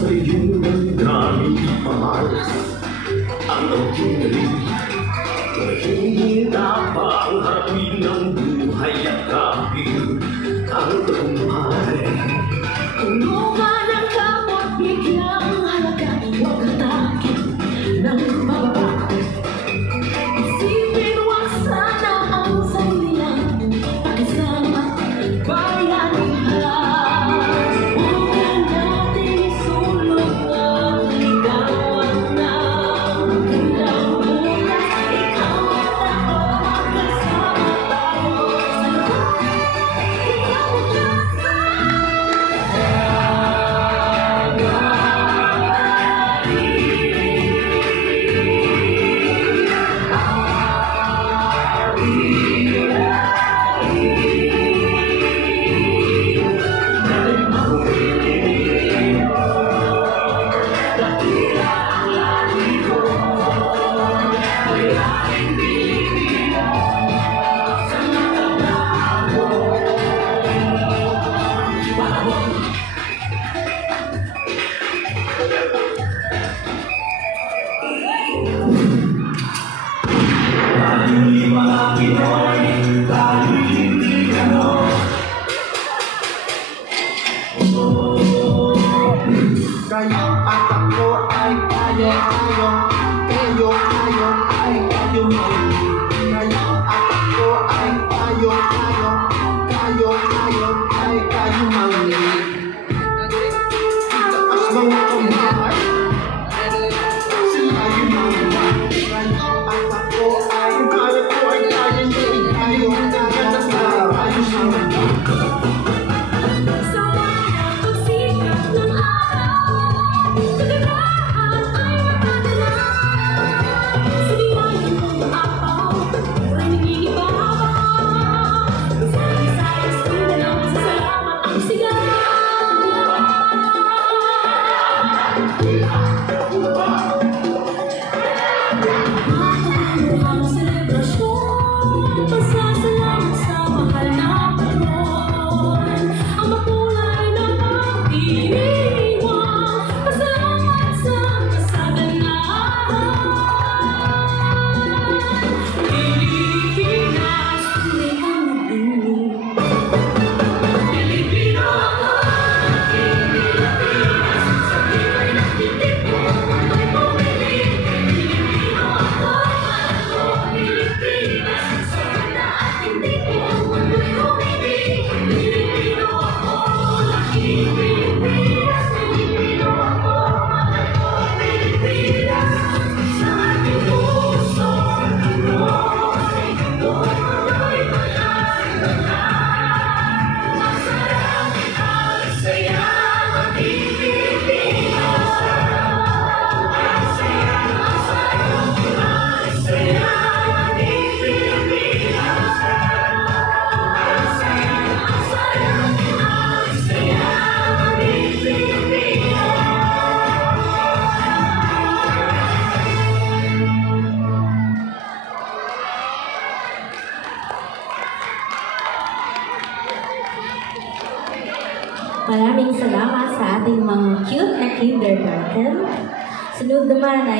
sa'yo ng daming mahal ang pagkinalig na hindi dapat harapin ng buhay at kapil ang tagumpay. Tulungan ang kapot, biglang halaga, huwag katakit ng bababa. Isipin wag sana ang sarili lang, pakisama bayanihan. Huwag natin sulog ang ligawan ng magandang bukas. Ikaw at ako magkasama tayo sa Kayo at ako ay kayo-kayo, kayo-kayo ay kayo maulit. Kayo at ako ay kayo-kayo, kayo-kayo ay kayo maulit. Takas mga kamahal, sila yung maulit. Kayo at ako ay kayo-kayo, kayo-kayo ay kayo maulit. Pasasalamat sa mahal na panahon, ang makulay na pag-iwan. Pasalamat sa kasaganahan. Pilipinas, tunay kang nagdinig. Pilipino ako, aking Pilipinas. Sa hirap ng titik mo, ako'y bumili. Pilipino ako, mahal ko, Pilipinas. Maraming salamat sa ating mga cute na kindergarten. Sunod naman ay